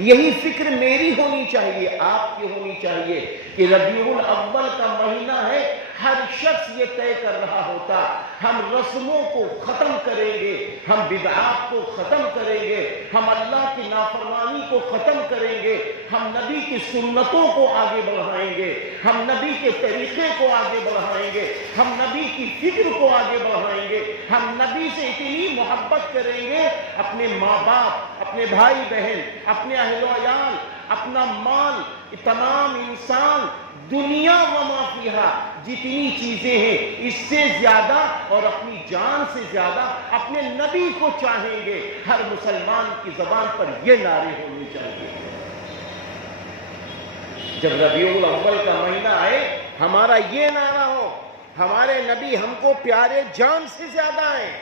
یہی فکر میری ہونی چاہیے، آپ کی ہونی چاہیے کہ ربیع الاول کا مہینہ ہے، ہر شخص یہ طے کر رہا ہوتا ہم رسموں کو ختم کریں گے، ہم بدعات کو ختم کریں گے، ہم اللہ کی نافرمانی کو ختم کریں گے، ہم نبی کی سنتوں کو آگے بڑھائیں گے، ہم نبی کے طریقے کو آگے بڑھائیں گے، ہم نبی کی فکر کو آگے بڑھائیں گے، ہم نبی سے اتنی محبت کریں گے، اپنے ماں باپ، اپنے بھائی بہن، اپنے اہل و عیال، اپنا مال، تمام انسان، دنیا وما فیہا، جتنی چیزیں ہیں اس سے زیادہ اور اپنی جان سے زیادہ اپنے نبی کو چاہیں گے۔ ہر مسلمان کی زبان پر یہ نعرے ہونے چاہیے۔ جب ربیع الاول کا مہینہ آئے ہمارا یہ نعرہ ہو، ہمارے نبی ہم کو پیارے جان سے زیادہ ہیں،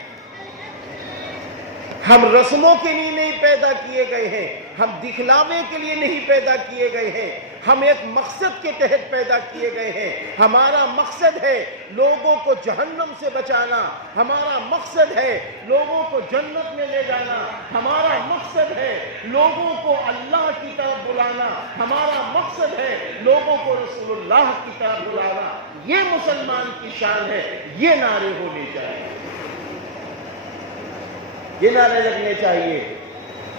ہم رسموں کے لیے نہیں پیدا کیے گئے ہیں، ہم دکھلاوے کے لیے نہیں پیدا کیے گئے ہیں، ہم ایک مقصد کے تحت پیدا کیے گئے ہیں۔ ہمارا مقصد ہے لوگوں کو جہنم سے بچانا، ہمارا مقصد ہے لوگوں کو جنت میں لے جانا، ہمارا مقصد ہے لوگوں کو اللہ کی طرف بلانا، ہمارا مقصد ہے لوگوں کو رسول اللہ کی طرف بلانا۔ یہ مسلمان کی شان ہے، یہ نعرے ہونے چاہیے، یہ نعرے لگنے چاہیے،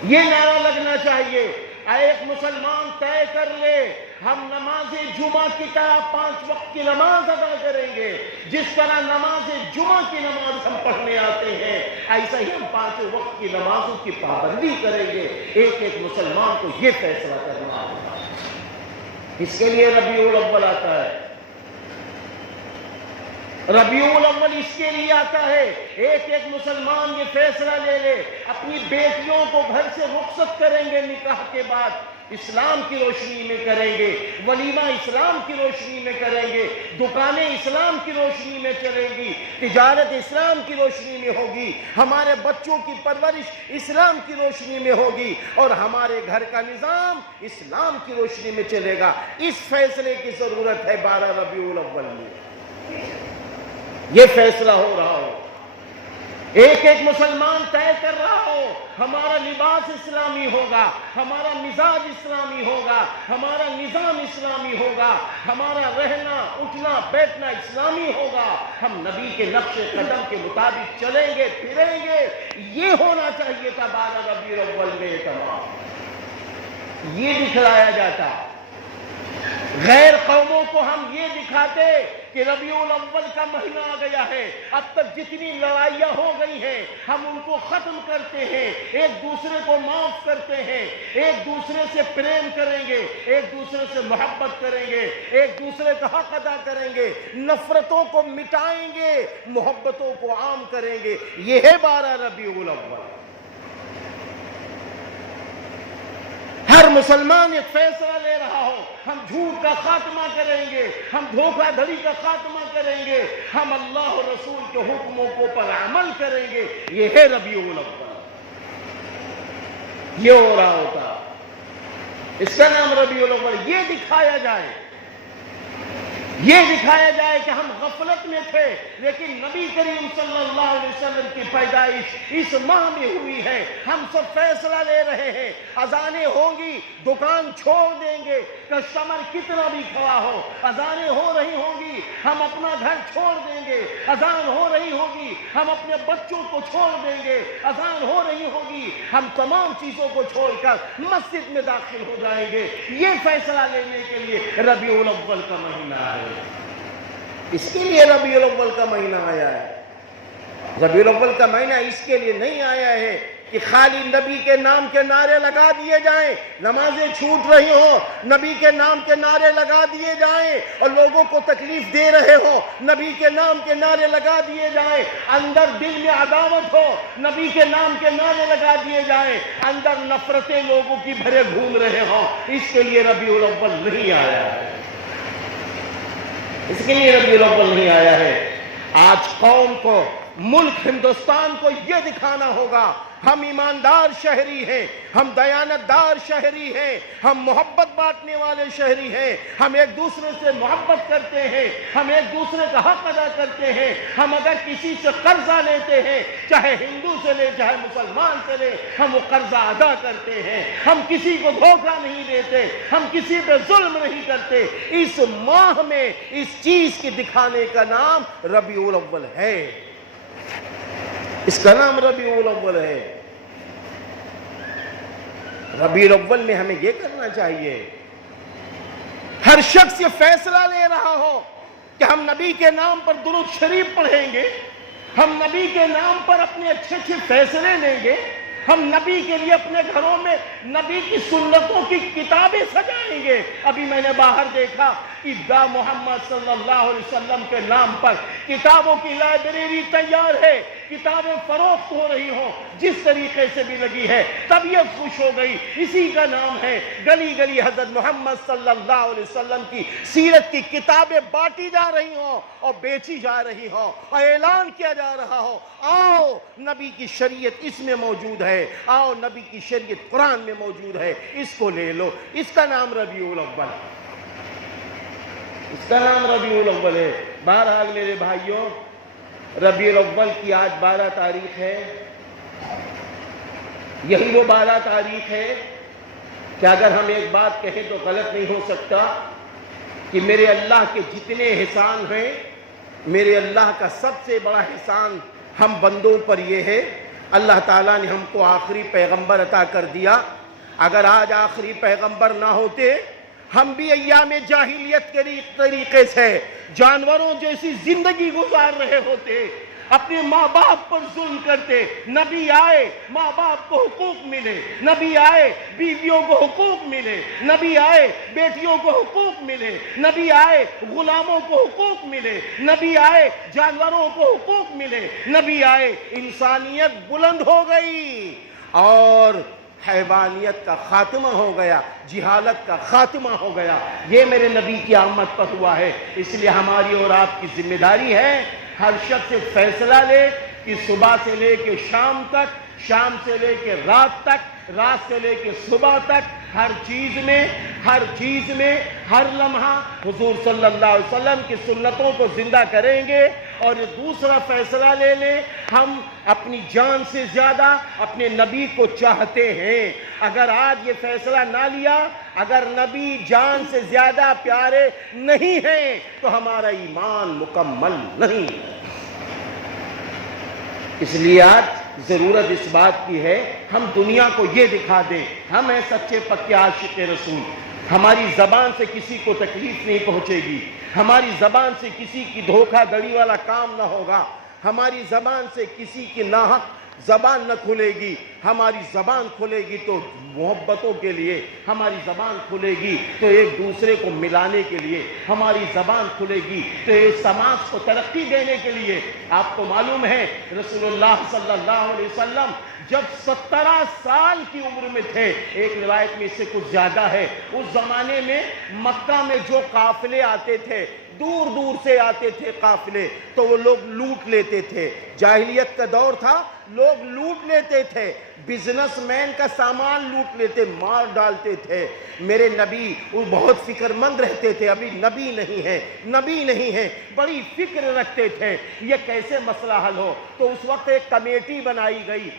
یہ نعرہ لگنا چاہیے۔ ایک مسلمان طے کر لے ہم نماز جمعہ کی طرح 5 وقت کی نماز ادا کریں گے، جس طرح نماز جمعہ کی نماز ہم پڑھنے آتے ہیں ایسا ہی ہم 5 وقت کی نمازوں کی پابندی کریں گے۔ ایک ایک مسلمان کو یہ فیصلہ کرنا ہوگا۔ اس کے لیے ربیع الاول آتا ہے، ربیع الاول اس کے لیے آتا ہے ایک ایک مسلمان یہ فیصلہ لے لے اپنی بیٹیوں کو گھر سے رخصت کریں گے، نکاح کے بعد اسلام کی روشنی میں کریں گے، ولیمہ اسلام کی روشنی میں کریں گے، دکانیں اسلام کی روشنی میں چلیں گی، تجارت اسلام کی روشنی میں ہوگی، ہمارے بچوں کی پرورش اسلام کی روشنی میں ہوگی، اور ہمارے گھر کا نظام اسلام کی روشنی میں چلے گا۔ اس فیصلے کی ضرورت ہے 12 ربیع الاول میں، یہ فیصلہ ہو رہا ہو، ایک ایک مسلمان طے کر رہا ہو ہمارا لباس اسلامی ہوگا، ہمارا مزاج اسلامی ہوگا، ہمارا نظام اسلامی ہوگا، ہمارا رہنا اٹھنا بیٹھنا اسلامی ہوگا، ہم نبی کے نقش قدم کے مطابق چلیں گے پھریں گے۔ یہ ہونا چاہیے تھا 12 ربیع الاول میں تمام، یہ دکھلایا جاتا۔ غیر قوموں کو ہم یہ دکھاتے کہ ربیع الاول کا مہینہ آ گیا ہے، اب تک جتنی لڑائیاں ہو گئی ہیں ہم ان کو ختم کرتے ہیں، ایک دوسرے کو معاف کرتے ہیں، ایک دوسرے سے پریم کریں گے، ایک دوسرے سے محبت کریں گے، ایک دوسرے کا حق ادا کریں گے، نفرتوں کو مٹائیں گے، محبتوں کو عام کریں گے۔ یہ ہے 12 ربیع الاول۔ ہر مسلمان ایک فیصلہ لے رہا ہو ہم جھوٹ کا خاتمہ کریں گے، ہم دھوکہ دھڑی کا خاتمہ کریں گے، ہم اللہ اور رسول کے حکموں کو پر عمل کریں گے۔ یہ ہے ربیع الاول، یہ ہو رہا ہوتا، اس کا نام ربیع الاول۔ یہ دکھایا جائے، یہ دکھایا جائے کہ ہم غفلت میں تھے لیکن نبی کریم صلی اللہ علیہ وسلم کی پیدائش اس ماہ میں ہوئی ہے، ہم سب فیصلہ لے رہے ہیں، اذانیں ہوں گی دکان چھوڑ دیں گے، کسٹمر کتنا بھی کھڑا ہو، اذانیں ہو رہی ہوں گی ہم اپنا گھر چھوڑ دیں گے، اذان ہو رہی ہوگی ہم اپنے بچوں کو چھوڑ دیں گے، اذان ہو رہی ہوگی ہم تمام چیزوں کو چھوڑ کر مسجد میں داخل ہو جائیں گے۔ یہ فیصلہ لینے کے لیے ربیع الاول کا مہینہ ہے، اس کے لیے ربیع الاول کا مہینہ آیا ہے۔ ربیع الاول کا مہینہ اس کے لیے نہیں آیا ہے کہ خالی نبی کے نام کے نعرے لگا دیے جائیں، نمازیں چھوٹ رہی ہوں نبی کے نام کے نعرے لگا دیے جائیں اور لوگوں کو تکلیف دے رہے ہوں نبی کے نام کے نعرے لگا دیے جائیں، اندر دل میں عداوت ہو نبی کے نام کے نعرے لگا دیے جائیں، اندر نفرتیں لوگوں کی بھرے گھوم رہے ہوں۔ اس کے لیے ربیع الاول نہیں آیا ہے، اس کے لیے ربیع الاول نہیں آیا ہے۔ آج قوم کو، ملک ہندوستان کو یہ دکھانا ہوگا ہم ایماندار شہری ہیں، ہم دیانتدار شہری ہیں، ہم محبت بانٹنے والے شہری ہیں، ہم ایک دوسرے سے محبت کرتے ہیں، ہم ایک دوسرے کا حق ادا کرتے ہیں۔ ہم اگر کسی سے قرضہ لیتے ہیں، چاہے ہندو سے لے چاہے مسلمان سے لے، ہم وہ قرضہ ادا کرتے ہیں۔ ہم کسی کو دھوکہ نہیں دیتے، ہم کسی پہ ظلم نہیں کرتے۔ اس ماہ میں اس چیز کی دکھانے کا نام ربیع الاول ہے، اس کا نام ربیع الاول ہے۔ ربیع الاول میں ہمیں یہ کرنا چاہیے، ہر شخص یہ فیصلہ لے رہا ہو کہ ہم نبی کے نام پر درود شریف پڑھیں گے، ہم نبی کے نام پر اپنے اچھے اچھے فیصلے لیں گے، ہم نبی کے لیے اپنے گھروں میں نبی کی سنتوں کی کتابیں سجائیں گے۔ ابھی میں نے باہر دیکھا کہ محمد صلی اللہ علیہ وسلم کے نام پر کتابوں کی لائبریری تیار ہے، کتابیں فروخت ہو رہی ہوں، جس طریقے سے بھی لگی ہے، طبیعت خوش ہو گئی۔ اسی کا نام ہے گلی گلی حضرت محمد صلی اللہ علیہ وسلم کی سیرت کی کتابیں بانٹی جا رہی ہوں اور بیچی جا رہی ہوں اور اعلان کیا جا رہا ہو، آؤ نبی کی شریعت اس میں موجود ہے، آؤ نبی کی شریعت قرآن میں موجود ہے، اس کو لے لو۔ اس کا نام ربیع الاول، اس کا نام ربیع الاول ہے۔ بہرحال میرے بھائیوں، ربیع الاول کی آج 12 تاریخ ہے۔ یہی وہ 12 تاریخ ہے کہ اگر ہم ایک بات کہیں تو غلط نہیں ہو سکتا کہ میرے اللہ کے جتنے احسان ہیں، میرے اللہ کا سب سے بڑا احسان ہم بندوں پر یہ ہے، اللہ تعالیٰ نے ہم کو آخری پیغمبر عطا کر دیا۔ اگر آج آخری پیغمبر نہ ہوتے، ہم بھی ایام جاہلیت کے طریقے سے جانوروں جیسی زندگی گزار رہے ہوتے، اپنے ماں باپ پر ظلم کرتے۔ نبی آئے، ماں باپ کو حقوق ملے، نبی آئے بیویوں کو حقوق ملے، نبی آئے بیٹیوں کو حقوق ملے، نبی آئے غلاموں کو حقوق ملے، نبی آئے جانوروں کو حقوق ملے، نبی آئے انسانیت بلند ہو گئی اور حیوانیت کا خاتمہ ہو گیا، جہالت کا خاتمہ ہو گیا۔ یہ میرے نبی کی آمد پر ہوا ہے۔ اس لیے ہماری اور آپ کی ذمہ داری ہے، ہر شخص فیصلہ لے کہ صبح سے لے کے شام تک، شام سے لے کے رات تک، رات سے لے کے صبح تک، ہر چیز میں ہر لمحہ حضور صلی اللہ علیہ وسلم کی سنتوں کو زندہ کریں گے۔ اور یہ دوسرا فیصلہ لے لیں، ہم اپنی جان سے زیادہ اپنے نبی کو چاہتے ہیں۔ اگر آج یہ فیصلہ نہ لیا، اگر نبی جان سے زیادہ پیارے نہیں ہیں تو ہمارا ایمان مکمل نہیں۔ اس لیے آج ضرورت اس بات کی ہے ہم دنیا کو یہ دکھا دیں ہم ہیں سچے پکے عاشق رسول۔ ہماری زبان سے کسی کو تکلیف نہیں پہنچے گی، ہماری زبان سے کسی کی دھوکہ دڑی والا کام نہ ہوگا، ہماری زبان سے کسی کی ناحق زبان نہ کھلے گی۔ ہماری زبان کھلے گی تو محبتوں کے لیے، ہماری زبان کھلے گی تو ایک دوسرے کو ملانے کے لیے، ہماری زبان کھلے گی تو اس سماج کو ترقی دینے کے لیے۔ آپ کو معلوم ہے رسول اللہ صلی اللہ علیہ وسلم جب 17 سال کی عمر میں تھے، ایک روایت میں اس سے کچھ زیادہ ہے، اس زمانے میں مکہ میں جو قافلے آتے تھے، دور دور سے آتے تھے قافلے، تو وہ لوگ لوٹ لیتے تھے۔ جاہلیت کا دور تھا، لوگ لوٹ لیتے تھے، بزنس مین کا سامان لوٹ لیتے، مار ڈالتے تھے۔ میرے نبی وہ بہت فکر مند رہتے تھے، ابھی نبی نہیں ہے، بڑی فکر رکھتے تھے یہ کیسے مسئلہ حل ہو۔ تو اس وقت ایک کمیٹی بنائی گئی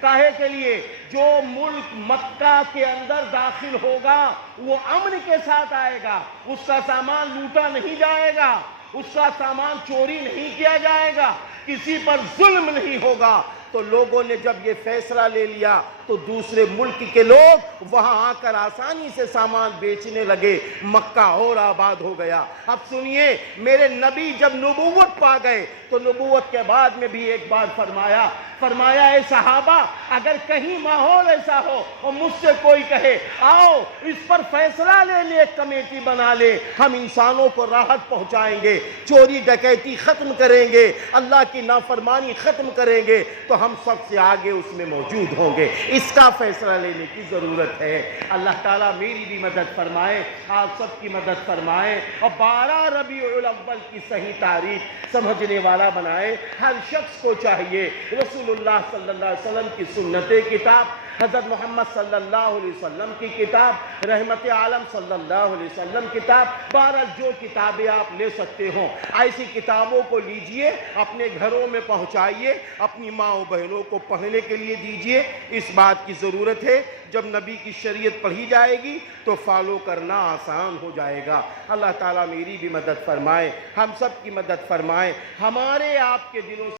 کاہے کے لیے؟ جو ملک مکہ کے اندر داخل ہوگا وہ امن کے ساتھ آئے گا، اس کا سامان لوٹا نہیں جائے گا، اس کا سامان چوری نہیں کیا جائے گا، کسی پر ظلم نہیں ہوگا۔ تو لوگوں نے جب یہ فیصلہ لے لیا تو دوسرے ملک کے لوگ وہاں آ کر آسانی سے سامان بیچنے لگے، مکہ اور آباد ہو گیا۔ اب سنیے، میرے نبی جب نبوت پا گئے تو نبوت کے بعد میں بھی ایک بار فرمایا اے صحابہ، اگر کہیں ماحول ایسا ہو اور مجھ سے کوئی کہے آؤ اس پر فیصلہ لے لے، ایک کمیٹی بنا لے، ہم انسانوں کو راحت پہنچائیں گے، چوری ڈکیتی ختم کریں گے، اللہ کی نافرمانی ختم کریں گے، تو ہم سب سے آگے اس میں موجود ہوں گے۔ اس کا فیصلہ لینے کی ضرورت ہے۔ اللہ تعالیٰ میری بھی مدد فرمائے، آپ سب کی مدد فرمائے، اور 12 ربیع الاول کی صحیح تاریخ سمجھنے والا بنائے۔ ہر شخص کو چاہیے رسول اللہ صلی اللہ علیہ وسلم کی سنت کتاب، حضرت محمد صلی اللہ علیہ وسلم کی کتاب، رحمت عالم صلی اللہ علیہ وسلم کتاب، بہرحال جو کتابیں آپ لے سکتے ہوں ایسی کتابوں کو لیجئے، اپنے گھروں میں پہنچائیے، اپنی ماں و بہنوں کو پڑھنے کے لیے دیجئے۔ اس بات کی ضرورت ہے جب نبی کی شریعت پڑھی جائے گی تو فالو کرنا آسان ہو جائے گا۔ اللہ تعالیٰ میری بھی مدد فرمائے، ہم سب کی مدد فرمائے، ہمارے آپ کے دلوں سے